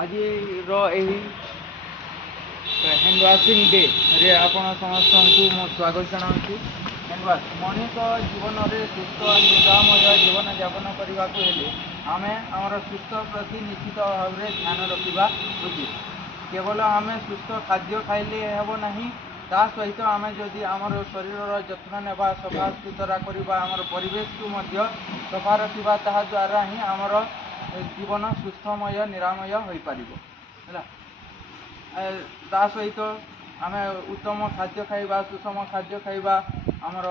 ଆଜିର ଏହି hand washing ଡେରେ ଆପଣ ସମସ୍ତଙ୍କୁ ମୁଁ ସ୍ୱାଗତ ଜଣାଉଛି। ହ୍ୟାଣ୍ଡ ୱାଶ୍ ମଣିଷ ଜୀବନରେ ସୁସ୍ଥ ନିରାମୟ ଜୀବନଯାପନ କରିବାକୁ ହେଲେ ଆମେ ଆମର ସୁସ୍ଥ ପ୍ରତି ନିଶ୍ଚିତ ଭାବରେ ଧ୍ୟାନ ରଖିବା ଉଚିତ। କେବଳ ଆମେ ସୁସ୍ଥ ଖାଦ୍ୟ ଖାଇଲେ ହେବ ନାହିଁ, ତା ସହିତ ଆମେ ଯଦି ଆମର ଶରୀରର ଯତ୍ନ ନେବା, ସଫା ସୁତରା କରିବା, ଆମର ପରିବେଶକୁ ମଧ୍ୟ ସଫା ରଖିବା, ତାହା ଦ୍ୱାରା ହିଁ ଆମର ଜୀବନ ସୁସ୍ଥମୟ ନିରାମୟ ହୋଇପାରିବ ହେଲା। ତା ସହିତ ଆମେ ଉତ୍ତମ ଖାଦ୍ୟ ଖାଇବା, ସୁଷମ ଖାଦ୍ୟ ଖାଇବା, ଆମର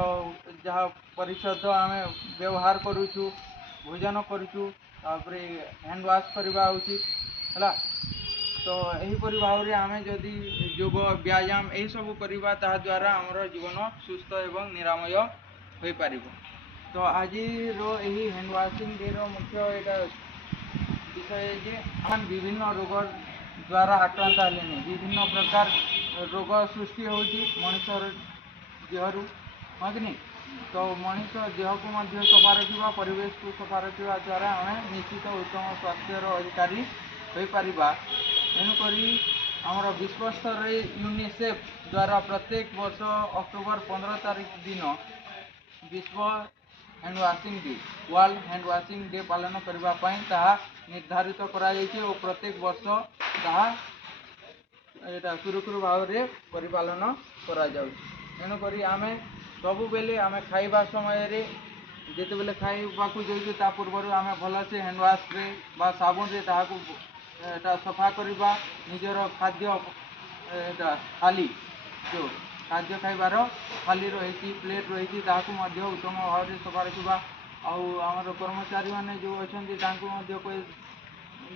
ଯାହା ପରିଚ୍ଛଦ ଆମେ ବ୍ୟବହାର କରୁଛୁ, ଭୋଜନ କରୁଛୁ, ତାପରେ ହ୍ୟାଣ୍ଡ ୱାଶ୍ କରିବା ଉଚିତ ହେଲା। ତ ଏହିପରି ଭାବରେ ଆମେ ଯଦି ଯୋଗ ବ୍ୟାୟାମ ଏହିସବୁ କରିବା, ତାହା ଦ୍ୱାରା ଆମର ଜୀବନ ସୁସ୍ଥ ଏବଂ ନିରାମୟ ହୋଇପାରିବ। ତ ଆଜିର ଏହି ହ୍ୟାଣ୍ଡ ୱାସିଂ ଡେର ମୁଖ୍ୟ ଏଇଟା ବିଷୟ ଯେ ଆମେ ବିଭିନ୍ନ ରୋଗ ଦ୍ୱାରା ଆକ୍ରାନ୍ତ ହେଲେଣି, ବିଭିନ୍ନ ପ୍ରକାର ରୋଗ ସୃଷ୍ଟି ହେଉଛି ମଣିଷର ଦେହରୁ, ହଁ କି ନାହିଁ? ତ ମଣିଷ ଦେହକୁ ମଧ୍ୟ ସଫା ରଖିବା, ପରିବେଶକୁ ସଫା ରଖିବା ଦ୍ୱାରା ଆମେ ନିଶ୍ଚିତ ଉତ୍ତମ ସ୍ୱାସ୍ଥ୍ୟର ଅଧିକାରୀ ହୋଇପାରିବା। ତେଣୁକରି ଆମର ବିଶ୍ୱ ସ୍ତରରେ ୟୁନିସେଫ୍ ଦ୍ୱାରା ପ୍ରତ୍ୟେକ ବର୍ଷ ଅକ୍ଟୋବର 15 ତାରିଖ ଦିନ ବିଶ୍ୱ hand washing day, world hand washing day ପାଳନ କରିବା ପାଇଁ ତାହା ନିର୍ଦ୍ଧାରିତ କରାଯାଇଛି ଓ ପ୍ରତ୍ୟେକ ବର୍ଷ ତାହା ଏଇଟା ସୁରୁଖୁରୁ ଭାବରେ ପରିପାଳନ କରାଯାଉଛି। ତେଣୁକରି ଆମେ ସବୁବେଳେ ଆମେ ଖାଇବା ସମୟରେ ଯେତେବେଳେ ଖାଇବାକୁ ଯାଉଛୁ ତା ପୂର୍ବରୁ ଆମେ ଭଲସେ ହ୍ୟାଣ୍ଡ ୱାଶ୍ରେ ବା ସାବୁନରେ ତାହାକୁ ଏଇଟା ସଫା କରିବା। ନିଜର ଖାଦ୍ୟ ଏଇଟା ଥାଳି, ଯେଉଁ ଖାଦ୍ୟ ଖାଇବାର ଥାଳି ରହିଛି, ପ୍ଲେଟ୍ ରହିଛି, ତାହାକୁ ମଧ୍ୟ ଉତ୍ତମ ଭାବରେ ସଫା ରଖିବା। ଆଉ ଆମର କର୍ମଚାରୀମାନେ ଯେଉଁ ଅଛନ୍ତି ତାଙ୍କୁ ମଧ୍ୟ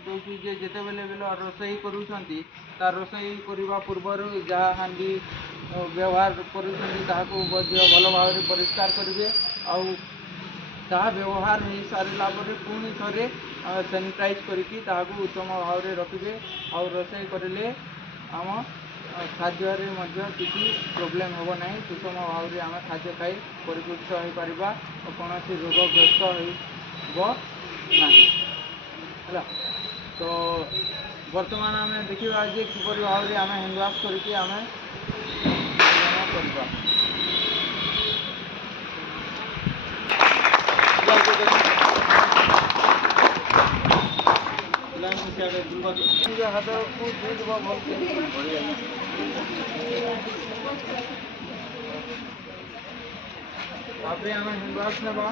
ଦେଉଛି ଯେ ଯେତେବେଳେ ରୋଷେଇ କରୁଛନ୍ତି, ତା ରୋଷେଇ କରିବା ପୂର୍ବରୁ ଯାହା ହାଣ୍ଡି ବ୍ୟବହାର କରୁଛନ୍ତି ତାହାକୁ ମଧ୍ୟ ଭଲ ଭାବରେ ପରିଷ୍କାର କରିବେ। ଆଉ ତାହା ବ୍ୟବହାର ହେଇସାରିଲା ପରେ ପୁଣି ଥରେ ସାନିଟାଇଜ୍ କରିକି ତାହାକୁ ଉତ୍ତମ ଭାବରେ ରଖିବେ। ଆଉ ରୋଷେଇ କରିଲେ ଆମ ଖାଦ୍ୟରେ ମଧ୍ୟ କିଛି ପ୍ରୋବ୍ଲେମ୍ ହେବ ନାହିଁ, ସୁଷମ ଭାବରେ ଆମେ ଖାଦ୍ୟ ଖାଇ ପରିପୃଷ୍ଟ ହୋଇପାରିବା ଓ କୌଣସି ରୋଗଗ୍ରସ୍ତ ହେବ ନାହିଁ ହେଲା। ତ ବର୍ତ୍ତମାନ ଆମେ ଦେଖିବା ଯେ କିପରି ଭାବରେ ଆମେ ହ୍ୟାଣ୍ଡ ୱାଶ୍ କରିକି ଆମେ କରିବା। ହାତକୁ ଧୋଇଦେବା ଭଲସେ। ତାପରେ ଆମେ ହ୍ୟାଣ୍ଡ ୱାଶ୍ ନେବା।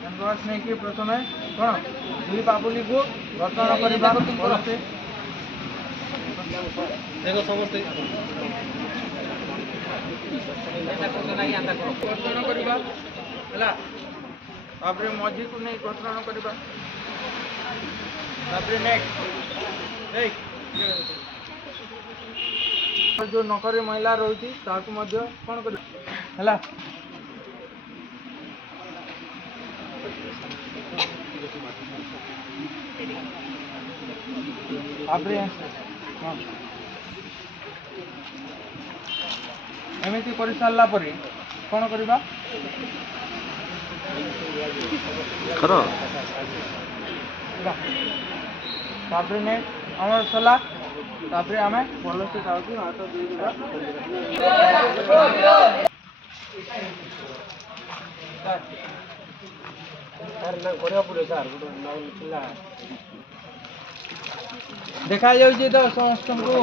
ହ୍ୟାଣ୍ଡ ୱାଶ୍ ନେଇକି ପ୍ରଥମେ କ'ଣ ଦୁଇ ପାପୁଲିକୁ ଘର୍ଷଣ କରିବା ଭଲସେ। ଦେଖ ସମସ୍ତେ ଘର୍ଷଣ କରିବା ହେଲା। ତାପରେ ମଝିକୁ ନେଇ ଘର୍ଷଣ କରିବା। ତାପରେ ଯେଉଁ ନଖରେ ମଇଳା ରହୁଛି ତାହାକୁ ମଧ୍ୟ କ'ଣ କରିବା ହେଲା। ତାପରେ ଏମିତି କରିସାରିଲା ପରେ କ'ଣ କରିବା, ତାପରେ ଆମର ସଲା। ତାପରେ ଆମେ ଭଲସେ ତାହାକୁ ହାତ ଧୋଇଦେବା। ଦେଖାଯାଉଛି ତ ସମସ୍ତଙ୍କୁ?